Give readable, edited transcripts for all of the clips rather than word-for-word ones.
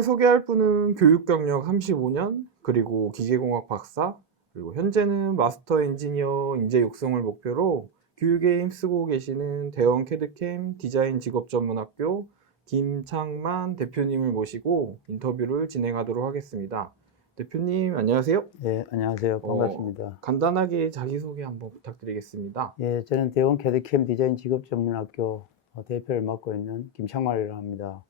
오늘 소개할 분은 교육 경력 35년, 그리고 기계공학 박사, 그리고 현재는 마스터 엔지니어 인재 육성을 목표로 교육에 힘쓰고 계시는 대원 캐드캠 디자인 직업 전문 학교 김창만 대표님을 모시고 인터뷰를 진행하도록 하겠습니다. 대표님, 안녕하세요. 예, 안녕하세요. 반갑습니다. 간단하게 자기소개 한번 부탁드리겠습니다. 예, 저는 대원 캐드캠 디자인 직업 전문학교 대표를 맡고 있는 김창만이라고 합니다.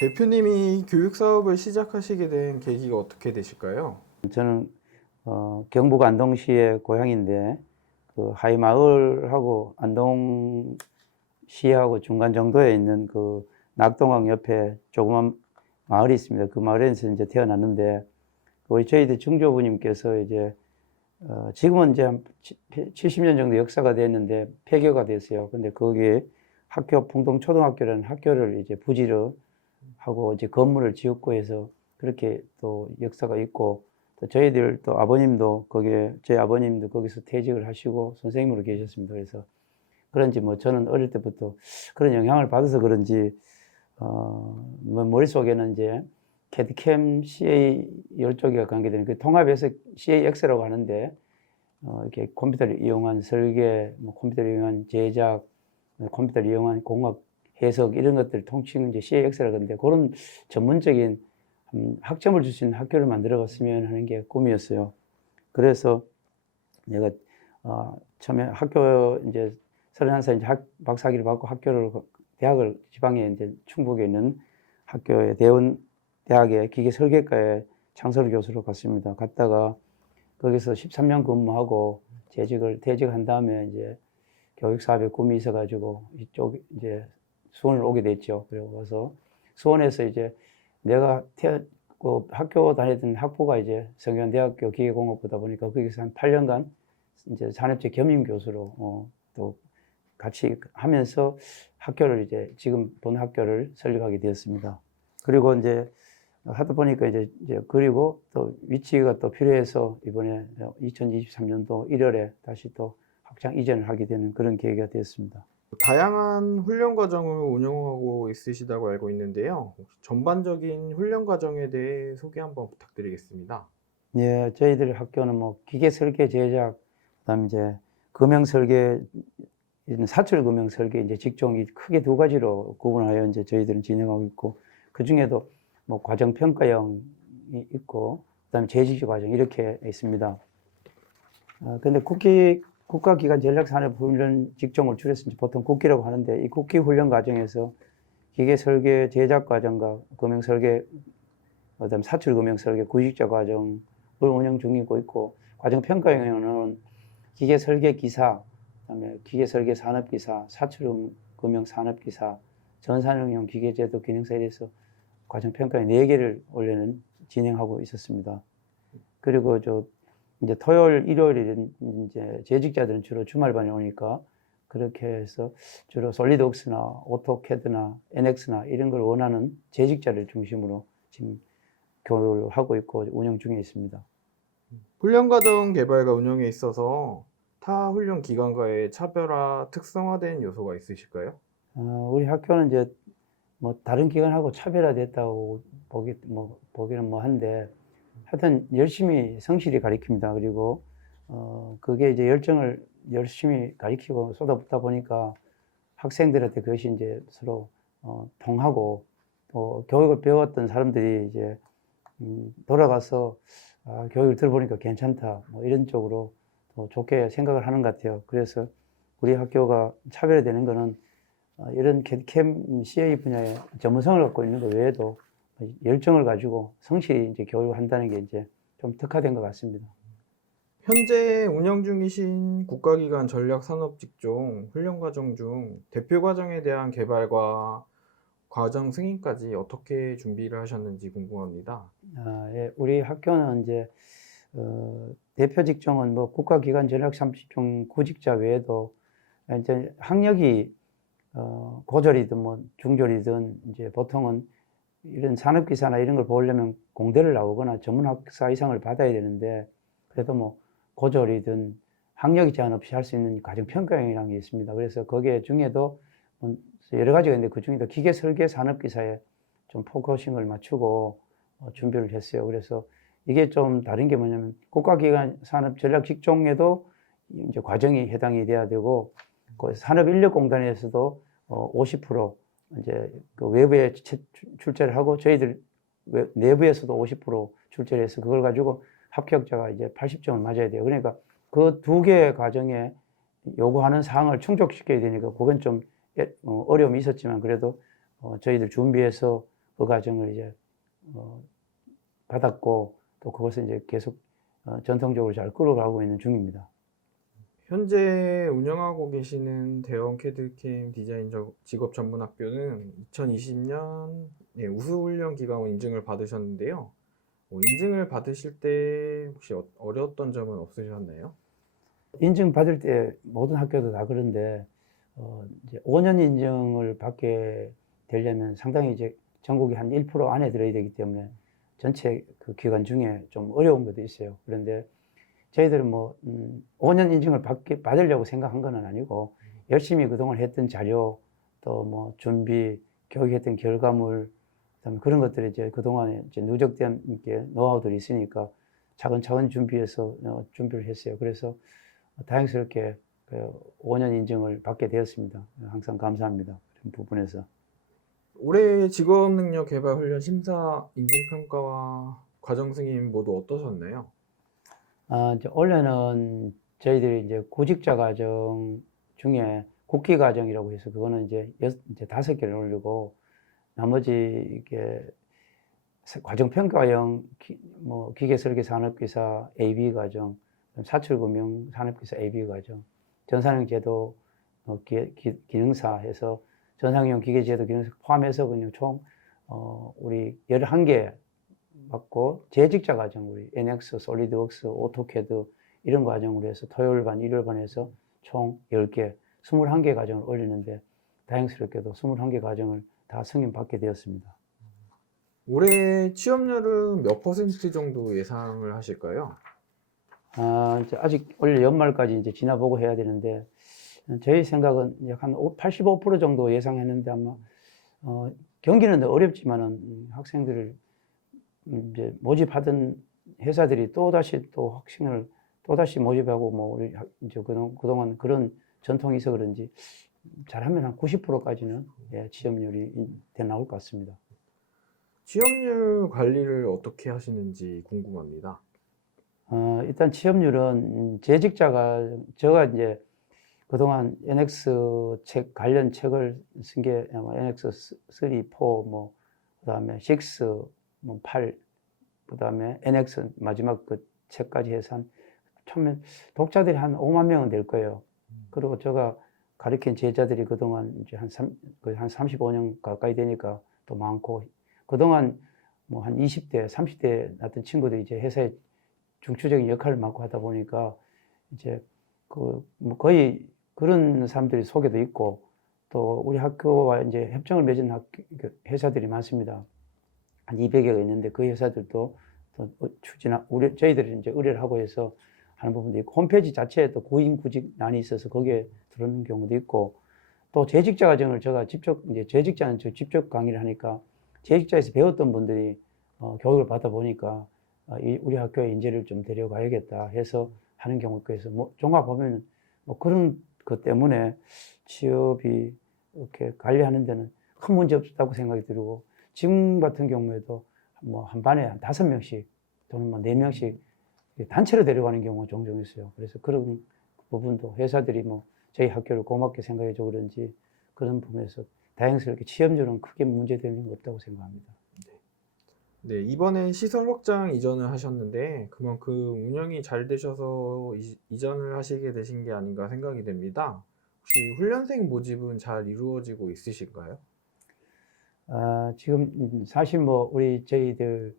대표님이 교육 사업을 시작하시게 된 계기가 어떻게 되실까요? 저는 경북 안동시의 고향인데 그 하이마을하고 안동시하고 중간 정도에 있는 그 낙동강 옆에 조그만 마을이 있습니다. 그 마을에서 이제 태어났는데 우리 저희들 중조부님께서 이제 지금은 이제 한 70년 정도 역사가 됐는데 폐교가 됐어요. 근데 거기에 학교 풍동초등학교라는 학교를 이제 부지를 하고 이제 건물을 지었고 해서 그렇게 또 역사가 있고, 또 저희들 또 아버님도 거기에, 제 아버님도 거기서 퇴직을 하시고 선생님으로 계셨습니다. 그래서 그런지 뭐 저는 어릴 때부터 그런 영향을 받아서 그런지 뭐 머릿속에는 이제 캐드캠 CA 12개가 관계되는 그 통합해서 CAX라고 하는데 이렇게 컴퓨터를 이용한 설계, 뭐 컴퓨터를 이용한 제작, 컴퓨터를 이용한 공학 해석 이런 것들 통칭 이제 CAX라고 하는데, 그런 전문적인 학점을 줄 수 있는 학교를 만들어 봤으면 하는 게 꿈이었어요. 그래서 내가 처음에 학교 이제 31살 이제 박사학위를 받고 대학을 지방에 이제 충북에 있는 학교에 대원 대학의 기계 설계과에 창설 교수로 갔습니다. 갔다가 거기서 13년 근무하고 퇴직한 다음에 이제 교육 사업에 꿈이 있어가지고 이쪽 이제 수원을 오게 됐죠. 그리고 와서 수원에서 이제 내가 학교 다니던 학부가 이제 성균대학교 기계공학부다 보니까 거기서 한 8년간 이제 산업체 겸임 교수로 또 같이 하면서 학교를 이제 지금 본 학교를 설립하게 되었습니다. 그리고 이제 하다 보니까 이제 그리고 또 위치가 또 필요해서 이번에 2023년도 1월에 다시 또 학장 이전을 하게 되는 그런 계기가 되었습니다. 다양한 훈련 과정을 운영하고 있으시다고 알고 있는데요. 혹시 전반적인 훈련 과정에 대해 소개 한번 부탁드리겠습니다. 예, 저희들 학교는 뭐 기계 설계 제작, 그다음 이제 금형 설계, 사출 금형 설계 이제 직종이 크게 두 가지로 구분하여 이제 저희들은 진행하고 있고, 그 중에도 뭐 과정 평가형이 있고, 그다음에 재직시 과정 이렇게 있습니다. 근데 국가기관 전략산업훈련 직종을 줄여서 이제 보통 국기라고 하는데, 이 국기 훈련 과정에서 기계 설계 제작 과정과 금형 설계, 그다음 사출 금형 설계 구직자 과정을 운영 중이고 있고, 과정 평가형은 기계 설계 기사, 그다음에 기계 설계 산업 기사, 사출 금형 산업 기사, 전산응용 기계제도 기능사에 대해서 과정 평가형 4개를 원래는 진행하고 있었습니다. 그리고 이제 토요일, 일요일은 이제 재직자들은 주로 주말반에 오니까 그렇게 해서 주로 솔리드웍스나 오토캐드나 NX나 이런 걸 원하는 재직자를 중심으로 지금 교육을 하고 있고 운영 중에 있습니다. 훈련 과정 개발과 운영에 있어서 타 훈련 기관과의 차별화, 특성화된 요소가 있으실까요? 우리 학교는 이제 뭐 다른 기관하고 차별화됐다고 보기는 뭐 한데, 하여튼 열심히 성실히 가르칩니다. 그리고 그게 이제 열정을 열심히 가르치고 쏟아붓다 보니까 학생들한테 그것이 이제 서로 통하고, 또 교육을 배웠던 사람들이 이제 돌아가서 교육을 들어보니까 괜찮다, 뭐 이런 쪽으로 더 좋게 생각을 하는 것 같아요. 그래서 우리 학교가 차별화되는 거는 이런 CAD/CAM CA 분야의 전문성을 갖고 있는 것 외에도 열정을 가지고 성실히 이제 교육을 한다는 게 이제 좀 특화된 것 같습니다. 현재 운영 중이신 국가기관 전략산업직종 훈련 과정 중 대표 과정에 대한 개발과 과정 승인까지 어떻게 준비를 하셨는지 궁금합니다. 예, 우리 학교는 이제 대표 직종은 뭐 국가기관 전략산업직종 구직자 외에도 이제 학력이 고졸이든 뭐 중졸이든 이제 보통은 이런 산업기사나 이런 걸 보려면 공대를 나오거나 전문학사 이상을 받아야 되는데, 그래도 뭐 고졸이든 학력이 제한 없이 할 수 있는 과정평가형이라는 게 있습니다. 그래서 거기에 중에도 여러 가지가 있는데 그 중에도 기계 설계 산업기사에 좀 포커싱을 맞추고 준비를 했어요. 그래서 이게 좀 다른 게 뭐냐면 국가기관 산업 전략 직종에도 이제 과정이 해당이 돼야 되고, 그 산업인력공단에서도 50% 이제 그 외부에 출제를 하고, 저희들 내부에서도 50% 출제를 해서 그걸 가지고 합격자가 이제 80점을 맞아야 돼요. 그러니까 그 두 개의 과정에 요구하는 사항을 충족시켜야 되니까 그건 좀 어려움이 있었지만, 그래도 저희들 준비해서 그 과정을 이제 받았고, 또 그것을 이제 계속 전통적으로 잘 끌어가고 있는 중입니다. 현재 운영하고 계시는 대원 캐드캠 디자인 직업전문학교는 2020년 우수훈련기관원 인증을 받으셨는데요. 인증을 받으실 때 혹시 어려웠던 점은 없으셨나요? 인증 받을 때 모든 학교도 다 그런데, 이제 5년 인증을 받게 되려면 상당히 이제 전국이 한 1% 안에 들어야 되기 때문에 전체 그 기간 중에 좀 어려운 것도 있어요. 그런데 저희들은 뭐 5년 인증을 받으려고 생각한 건 아니고, 열심히 그동안 했던 자료, 또 뭐 준비, 교육했던 결과물, 그다음에 그런 것들이 이제 그동안에 이제 누적된 게 노하우들이 있으니까 차근차근 준비해서 준비를 했어요. 그래서 다행스럽게 그 5년 인증을 받게 되었습니다. 항상 감사합니다. 그런 부분에서. 올해 직업능력개발훈련 심사 인증평가와 과정 승인 모두 어떠셨나요? 이제 원래는 저희들이 이제 구직자 과정 중에 국기 과정이라고 해서 그거는 이제 5개를 올리고, 나머지 이게 과정평가형 뭐 기계설계 산업기사 AB 과정, 사출금융 산업기사 AB 과정, 전산형 제도 기능사 해서 전산형 기계제도 기능사 포함해서 그냥 총 우리 11개 맞고, 재직자 과정 우리 NX, 솔리드웍스, 오토캐드 이런 과정으로 해서 토요일 반, 일요일 반에서 총 10개, 21개 과정을 올리는데, 다행스럽게도 21개 과정을 다 승인받게 되었습니다. 올해 취업률은 몇 퍼센트 정도 예상을 하실까요? 이제 아직 올 연말까지 이제 지나보고 해야 되는데, 저희 생각은 약 한 85% 정도 예상했는데, 아마 경기는 어렵지만은 학생들을 이제 모집하던 회사들이 또다시 또 학생을 또다시 모집하고, 뭐 우리 이제 그동안 그런 전통이 있어 그런지 잘하면 한 90%까지는 취업률이 나올 것 같습니다. 취업률 관리를 어떻게 하시는지 궁금합니다. 일단 취업률은 재직자가, 제가 이제 그동안 NX 책 관련 책을 쓴 게 아마 NX 3, 4, 뭐 그다음에 6, 뭐 8, 그다음에 NX 마지막 그 책까지 해서 한 처음에 독자들이 한 5만 명은 될 거예요. 그리고 제가 가르친 제자들이 그동안 이제 한 35년 가까이 되니까 또 많고, 그동안 뭐 한 20대, 30대 났던 친구들이 이제 회사에 중추적인 역할을 맡고 하다 보니까 이제 뭐 거의 그런 사람들이 속에도 있고, 또 우리 학교와 이제 협정을 맺은 회사들이 많습니다. 한 200여가 있는데 그 회사들도 또 저희들이 이제 의뢰를 하고 해서 하는 부분도 있고, 홈페이지 자체에 또 구인 구직란이 있어서 거기에 들어오는 경우도 있고, 또 재직자 과정을 제가 직접, 이제 재직자는 직접 강의를 하니까 재직자에서 배웠던 분들이 교육을 받아 보니까 우리 학교에 인재를 좀 데려가야겠다 해서 하는 경우가 있어서, 뭐 종합 보면 뭐 그런 것 때문에 취업이 이렇게 관리하는 데는 큰 문제 없다고 생각이 들고, 지금 같은 경우에도 뭐 한 반에 한 5명씩 또는 뭐 4명씩 단체로 데려가는 경우가 종종 있어요. 그래서 그런 부분도 회사들이 뭐 저희 학교를 고맙게 생각해줘 그런지 그런 부분에서 다행스럽게 취업률은 크게 문제되는 것 없다고 생각합니다. 네, 이번에 시설 확장 이전을 하셨는데 그만큼 운영이 잘 되셔서 이전을 하시게 되신 게 아닌가 생각이 됩니다. 혹시 훈련생 모집은 잘 이루어지고 있으신가요? 지금 사실 뭐 저희들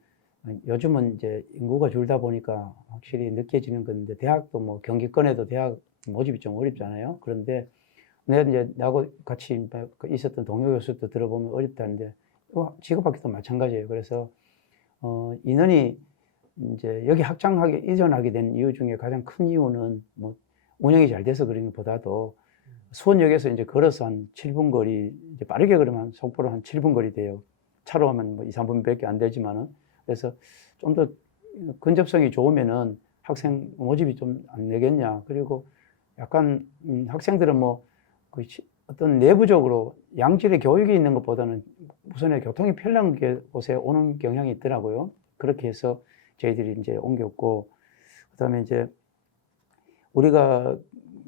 요즘은 이제 인구가 줄다 보니까 확실히 느껴지는 건데, 대학도 뭐 경기권에도 대학 모집이 좀 어렵잖아요. 그런데 내가 이제 나하고 같이 있었던 동료 교수도 들어보면 어렵다는데 직업학교도 마찬가지예요. 그래서 인원이 이제 여기 확장하게 이전하게 된 이유 중에 가장 큰 이유는 뭐 운영이 잘 돼서 그런 것보다도 수원역에서 이제 걸어서 한 7분 거리, 이제 빠르게 걸으면 속보로 한 7분 거리 돼요. 차로 하면 뭐 2, 3분밖에 안 되지만은. 그래서 좀 더 근접성이 좋으면은 학생 모집이 좀 안 되겠냐. 그리고 약간 학생들은 뭐 어떤 내부적으로 양질의 교육이 있는 것보다는 우선에 교통이 편리한 곳에 오는 경향이 있더라고요. 그렇게 해서 저희들이 이제 옮겼고, 그다음에 이제 우리가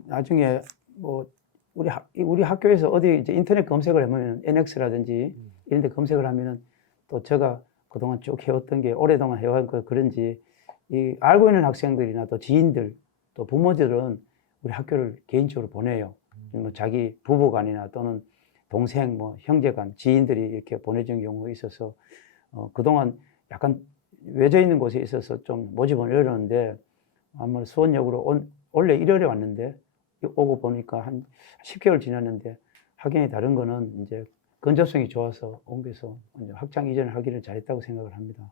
나중에 뭐 우리 학교에서 어디 이제 인터넷 검색을 해보면 NX라든지 이런 데 검색을 하면은 또 제가 그동안 쭉 해왔던 게 오랫동안 해온 거 그런지 이 알고 있는 학생들이나 또 지인들 또 부모들은 우리 학교를 개인적으로 보내요. 뭐 자기 부부간이나 또는 동생, 뭐 형제간, 지인들이 이렇게 보내준 경우가 있어서 그동안 약간 외져 있는 곳에 있어서 좀 모집은 어려웠는데 아마 수원역으로 원래 1월에 왔는데 오고 보니까 한 10개월 지났는데 확연히 다른 거는 이제 근접성이 좋아서 옮겨서 확장 이전을 하기를 잘했다고 생각을 합니다.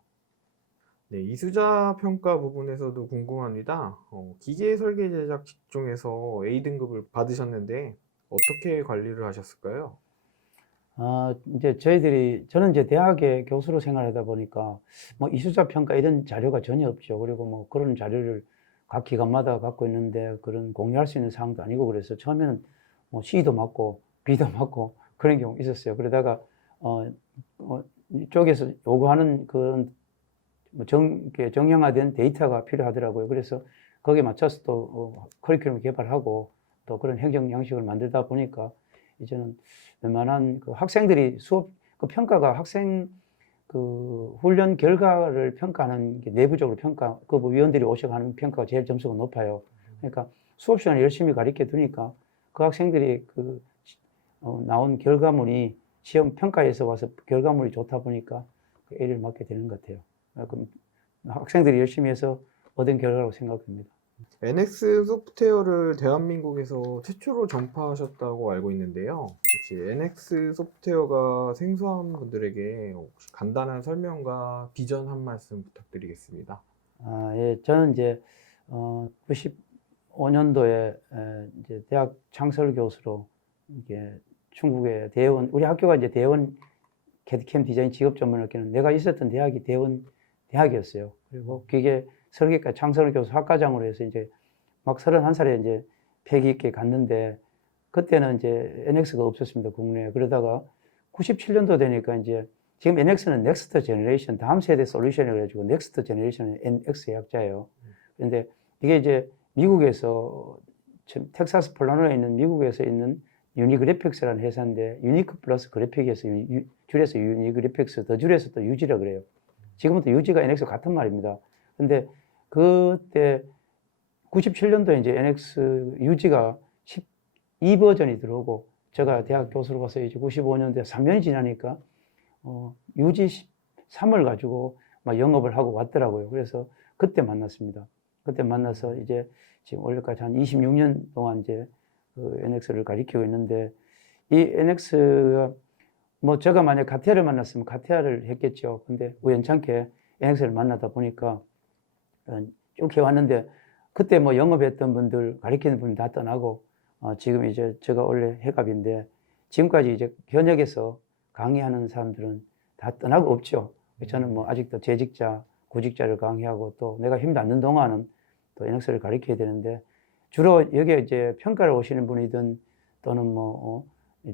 네, 이수자 평가 부분에서도 궁금합니다. 기계 설계 제작 직종에서 A등급을 받으셨는데 어떻게 관리를 하셨을까요? 이제 저는 이제 대학에 교수로 생활하다 보니까 뭐 이수자 평가 이런 자료가 전혀 없죠. 그리고 뭐 그런 자료를 각 기관마다 갖고 있는데 그런 공유할 수 있는 사항도 아니고 그래서 처음에는 뭐 C도 맞고 B도 맞고 그런 경우 있었어요. 그러다가 이쪽에서 요구하는 그런 뭐 정형화된 데이터가 필요하더라고요. 그래서 거기에 맞춰서 또 커리큘럼 개발하고 또 그런 행정 양식을 만들다 보니까 이제는 웬만한 그 학생들이 그 평가가 학생 그 훈련 결과를 평가하는 게 내부적으로 그 위원들이 오셔서 하는 평가가 제일 점수가 높아요. 그러니까 수업 시간에 열심히 가르쳐 두니까 그 학생들이 나온 결과물이 시험 평가에서 와서 결과물이 좋다 보니까 그 A를 맞게 되는 것 같아요. 그럼 학생들이 열심히 해서 얻은 결과라고 생각합니다. NX 소프트웨어를 대한민국에서 최초로 전파하셨다고 알고 있는데요. 혹시 NX 소프트웨어가 생소한 분들에게 혹시 간단한 설명과 비전 한 말씀 부탁드리겠습니다. 예, 저는 이제 95년도에 이제 대학 창설 교수로 이게 중국의 대원, 우리 학교가 이제 대원 캐드캠 디자인 직업 전문학교는 내가 있었던 대학이 대원 대학이었어요. 그리고 기계 설계과 창설 교수 학과장으로 해서 이제 막 31살에 이제 패기 있게 갔는데 그때는 이제 NX가 없었습니다, 국내에. 그러다가 97년도 되니까 이제 지금 NX는 넥스트 제너레이션, 다음 세대 솔루션이라 가지고 넥스트 제너레이션은 NX의 약자예요. 그런데 이게 이제 미국에서 텍사스 플라노에 있는 미국에서 있는 유니그래픽스라는 회사인데 유니크 플러스 그래픽에서 줄여서 유니그래픽스, 더 줄여서 또 UG라 그래요. 지금은 또 UG가 NX 같은 말입니다. 근데 그때 97년도에 이제 NX UG가 12버전이 들어오고 제가 대학 교수로 가서 이제 95년도에 3년이 지나니까 UG 13을 가지고 막 영업을 하고 왔더라고요. 그래서 그때 만났습니다. 그때 만나서 이제 지금 올해까지 한 26년 동안 이제 그 NX를 가리키고 있는데 이 NX가 뭐 제가 만약 카티아를 만났으면 카티아를 했겠죠. 근데 우연찮게 NX를 만나다 보니까 쭉 해왔는데 그때 뭐 영업했던 분들, 가리키는 분들 다 떠나고 지금 이제 제가 원래 해갑인데 지금까지 이제 현역에서 강의하는 사람들은 다 떠나고 없죠. 저는 뭐 아직도 재직자, 구직자를 강의하고 또 내가 힘 닿는 동안은 또 NX를 가리켜야 되는데 주로 여기에 이제 평가를 오시는 분이든 또는 뭐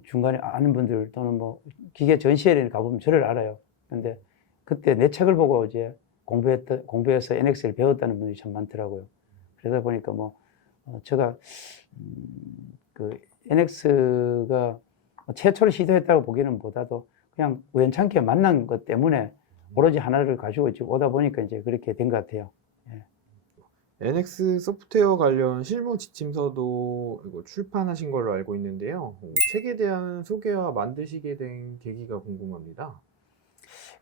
중간에 아는 분들 또는 뭐 기계 전시회를 가보면 저를 알아요. 근데 그때 내 책을 보고 이제 공부해서 NX를 배웠다는 분들이 참 많더라고요. 그러다 보니까 뭐 제가 그 NX가 최초로 시도했다고 보기는 보다도 그냥 우연찮게 만난 것 때문에 오로지 하나를 가지고 지금 오다 보니까 이제 그렇게 된 것 같아요. NX 소프트웨어 관련 실무 지침서도 이거 출판하신 걸로 알고 있는데요. 책에 대한 소개와 만드시게 된 계기가 궁금합니다.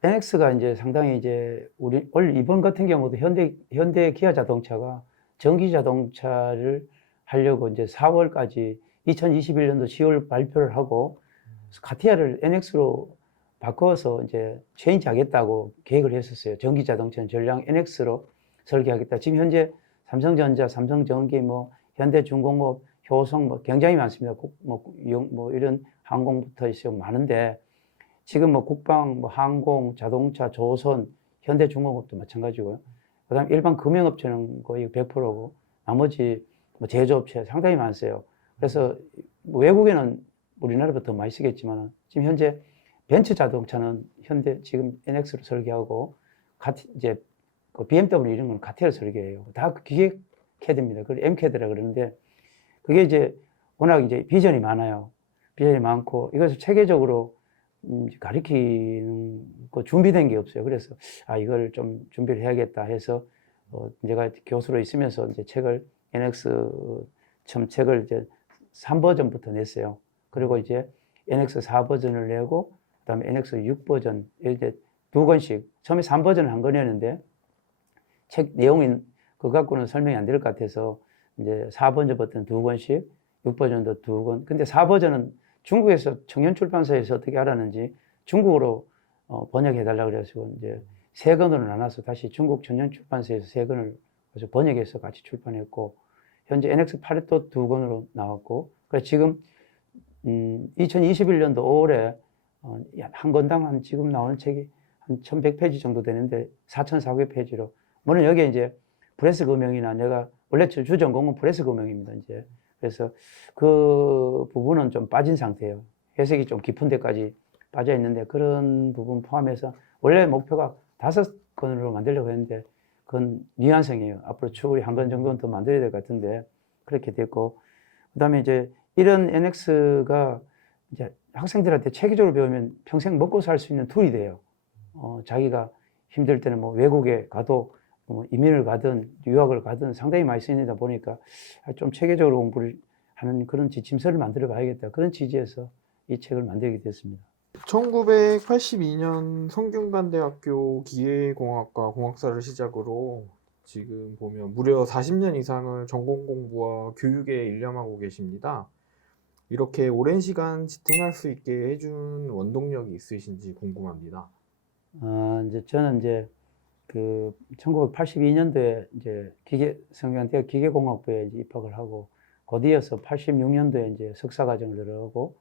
NX가 이제 상당히 이제 이번 같은 경우도 현대 기아 자동차가 전기 자동차를 하려고 이제 4월까지 2021년도 10월 발표를 하고 카티아를 NX로 바꿔서 이제 체인지 하겠다고 계획을 했었어요. 전기 자동차는 전량 NX로 설계하겠다. 지금 현재 삼성전자, 삼성전기, 뭐 현대중공업, 효성 뭐 굉장히 많습니다. 뭐 이런 항공부터 있어 많은데 지금 뭐 국방, 뭐 항공, 자동차, 조선, 현대중공업도 마찬가지고요. 그다음 일반 금융업체는 거의 100%고 나머지 뭐 제조업체 상당히 많으세요. 그래서 뭐 외국에는 우리나라보다 더 많이 쓰겠지만 지금 현재 벤츠 자동차는 현대 지금 NX로 설계하고 이제 그 BMW 이런 건 카티아로 설계해요. 다 기계 캐드입니다. 그걸 M 캐드라 그러는데 그게 이제 워낙 이제 비전이 많아요. 비전이 많고 이것을 체계적으로 가리키는 거 준비된 게 없어요. 그래서 이걸 좀 준비를 해야겠다 해서 제가 교수로 있으면서 이제 책을 NX 처음 책을 이제 3버전부터 냈어요. 그리고 이제 NX 4버전을 내고 그다음에 NX 6버전 이제 두 권씩 처음에 3버전을 한 권이었는데 책 내용이 그거 갖고는 설명이 안 될 것 같아서 이제 4버전부터는 두 권씩 6버전도 두 권. 근데 4버전은 중국에서 청년 출판사에서 어떻게 알았는지 중국어로 번역해 달라고 그래가지고 이제 세 권으로 나눠서 다시 중국 청년 출판사에서 세 권을 번역해서 같이 출판했고 현재 NX8이 또 두 권으로 나왔고 그래서 지금 2021년도 5월에 한 권당 지금 나오는 책이 한 1100페이지 정도 되는데 4400페이지로 물론 여기에 이제 프레스 금형이나 내가 원래 주전공은 프레스 금형입니다. 이제 그래서 그 부분은 좀 빠진 상태예요. 해석이 좀 깊은 데까지 빠져 있는데 그런 부분 포함해서 원래 목표가 5권으로 만들려고 했는데 그건 미완성이에요. 앞으로 추후에 한 권 정도는 더 만들어야 될 것 같은데 그렇게 됐고 그다음에 이제 이런 NX가 이제 학생들한테 체계적으로 배우면 평생 먹고 살 수 있는 툴이 돼요. 자기가 힘들 때는 뭐 외국에 가도 이민을 가든 유학을 가든 상당히 많이 쓰이다 보니까 좀 체계적으로 공부를 하는 그런 지침서를 만들어 봐야겠다. 그런 취지에서 이 책을 만들게 됐습니다. 1982년 성균관대학교 기계공학과 공학사를 시작으로 지금 보면 무려 40년 이상을 전공 공부와 교육에 일념하고 계십니다. 이렇게 오랜 시간 지탱할 수 있게 해준 원동력이 있으신지 궁금합니다. 이제 저는 이제 그 1982년도에 이제 성균관대학 기계공학부에 이제 입학을 하고 곧이어서 86년도에 이제 석사과정을 들어가고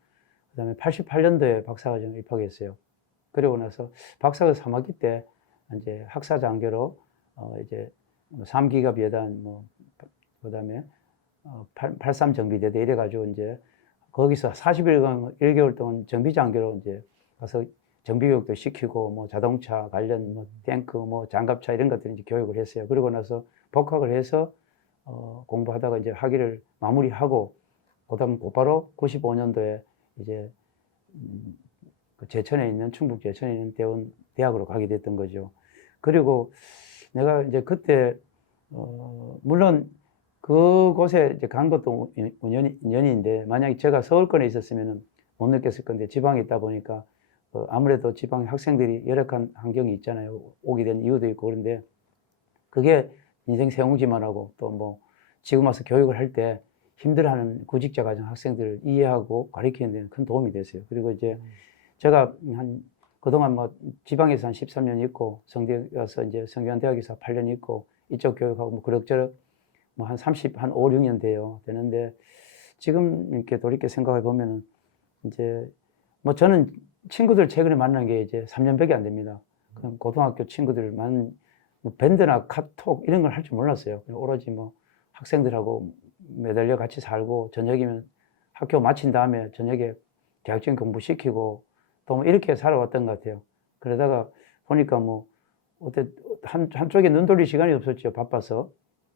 그다음에 88년도에 박사과정을 입학했어요. 그리고 나서 박사과 3학기 때 이제 학사 장교로 이제 3기갑 여단 그다음에 83 정비대대 이래가지고 이제 거기서 40일간 1개월 동안 정비 장교로 이제 가서 정비 교육도 시키고 뭐 자동차 관련 뭐 탱크 뭐 장갑차 이런 것들 이제 교육을 했어요. 그리고 나서 복학을 해서 공부하다가 이제 학위를 마무리하고 그다음 곧바로 95년도에 이제 그 제천에 있는 충북 제천에 있는 대학으로 가게 됐던 거죠. 그리고 내가 이제 그때 물론 그곳에 이제 간 것도 인연인데 만약에 제가 서울권에 있었으면 못 느꼈을 건데 지방에 있다 보니까 아무래도 지방 학생들이 열악한 환경이 있잖아요. 오게 된 이유도 있고 그런데 그게 인생 세웅지만하고 또 뭐 지금 와서 교육을 할 때 힘들어하는 구직자 가정 학생들을 이해하고 가르치는 데는 큰 도움이 됐어요. 그리고 이제 제가 그동안 뭐 지방에서 한 13년 있고 성대에 가서 이제 성균관대학에서 8년 있고 이쪽 교육하고 뭐 그럭저럭 뭐 한 5, 6년 되는데 지금 이렇게 돌이켜 생각해 보면은 이제 뭐 저는 친구들 최근에 만난 게 이제 3년밖에 안 됩니다. 그럼 고등학교 친구들만 뭐 밴드나 카톡 이런 걸 할 줄 몰랐어요. 오로지 뭐 학생들하고 매달려 같이 살고 저녁이면 학교 마친 다음에 저녁에 대학적인 공부 시키고 또 뭐 이렇게 살아왔던 것 같아요. 그러다가 보니까 뭐 한쪽에 눈 돌릴 시간이 없었죠. 바빠서.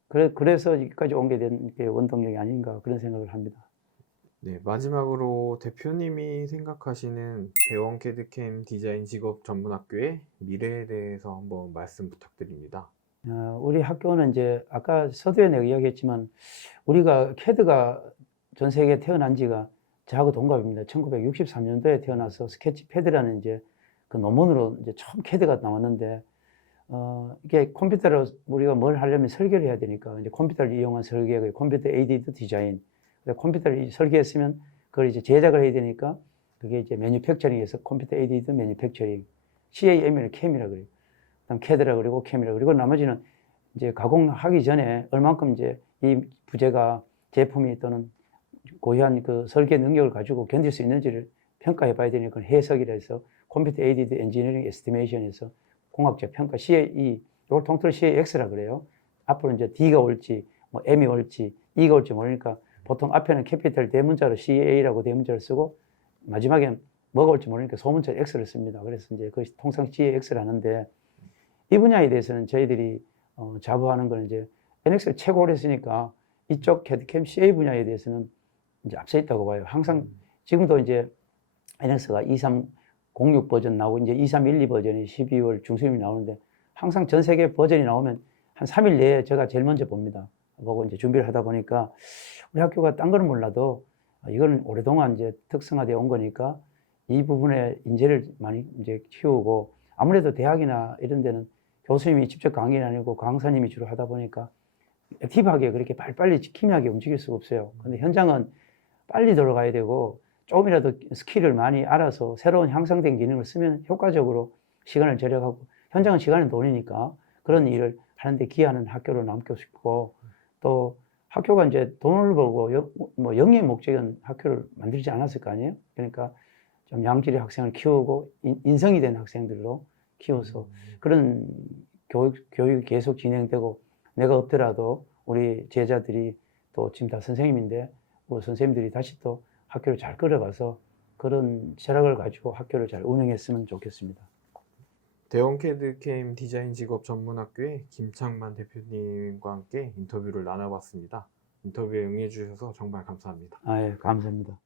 그래서 여기까지 오게 된 게 원동력이 아닌가 그런 생각을 합니다. 네, 마지막으로 대표님이 생각하시는 대원 캐드캠 디자인 직업 전문학교의 미래에 대해서 한번 말씀 부탁드립니다. 우리 학교는 이제 아까 서두에 내가 이야기했지만 우리가 캐드가 전 세계에 태어난 지가 저하고 동갑입니다. 1963년도에 태어나서 스케치 패드라는 이제 그 논문으로 이제 처음 캐드가 나왔는데 이게 컴퓨터로 우리가 뭘 하려면 설계를 해야 되니까 이제 컴퓨터를 이용한 설계, 컴퓨터 에이디드 디자인, 컴퓨터를 설계했으면 그걸 이제 제작을 해야 되니까 그게 이제 매뉴팩처링에서 컴퓨터 에이디드 매뉴팩처링, CAM이나 CAM이라 그래요. 그다음 CAD라 그리고 CAM이라 그리고 나머지는 이제 가공하기 전에 얼만큼 이제 이 부재가 제품이 또는 고유한 그 설계 능력을 가지고 견딜 수 있는지를 평가해 봐야 되니까 그건 해석이라 해서 컴퓨터 에이디드 엔지니어링 에스티메이션에서 공학적 평가 CAE, 이걸 통틀어 CAX라 그래요. 앞으로 이제 D가 올지 뭐 M이 올지 E가 올지 모르니까 보통 앞에는 캐피털 대문자로 CA라고 대문자를 쓰고 마지막엔 뭐가 올지 모르니까 소문자로 X를 씁니다. 그래서 이제 그 통상 CAX를 하는데 이 분야에 대해서는 저희들이 자부하는 거는 이제 NX를 최고 오래 쓰니까 이쪽 CAD/CAM CA 분야에 대해서는 이제 앞서 있다고 봐요. 항상 지금도 이제 NX가 2306 버전 나오고 이제 2312 버전이 12월 중순이 나오는데 항상 전 세계 버전이 나오면 한 3일 내에 제가 제일 먼저 봅니다. 보고 이제 준비를 하다 보니까 우리 학교가 딴 거는 몰라도 이거는 오랫동안 이제 특성화되어 온 거니까 이 부분에 인재를 많이 이제 키우고 아무래도 대학이나 이런 데는 교수님이 직접 강의는 아니고 강사님이 주로 하다 보니까 액티브하게 그렇게 빨리빨리 기미하게 움직일 수가 없어요. 근데 현장은 빨리 들어가야 되고 조금이라도 스킬을 많이 알아서 새로운 향상된 기능을 쓰면 효과적으로 시간을 절약하고 현장은 시간은 돈이니까 그런 일을 하는데 기여하는 학교로 남고 싶고 또 학교가 이제 돈을 벌고 뭐 영리의 목적은 학교를 만들지 않았을 거 아니에요? 그러니까 좀 양질의 학생을 키우고 인성이 된 학생들로 키워서 그런 교육이 계속 진행되고 내가 없더라도 우리 제자들이 또 지금 다 선생님인데 우리 선생님들이 다시 또 학교를 잘 끌어가서 그런 철학을 가지고 학교를 잘 운영했으면 좋겠습니다. 대원 CAD/CAM 디자인 직업 전문학교의 김창만 대표님과 함께 인터뷰를 나눠봤습니다. 인터뷰에 응해주셔서 정말 감사합니다. 예, 감사합니다.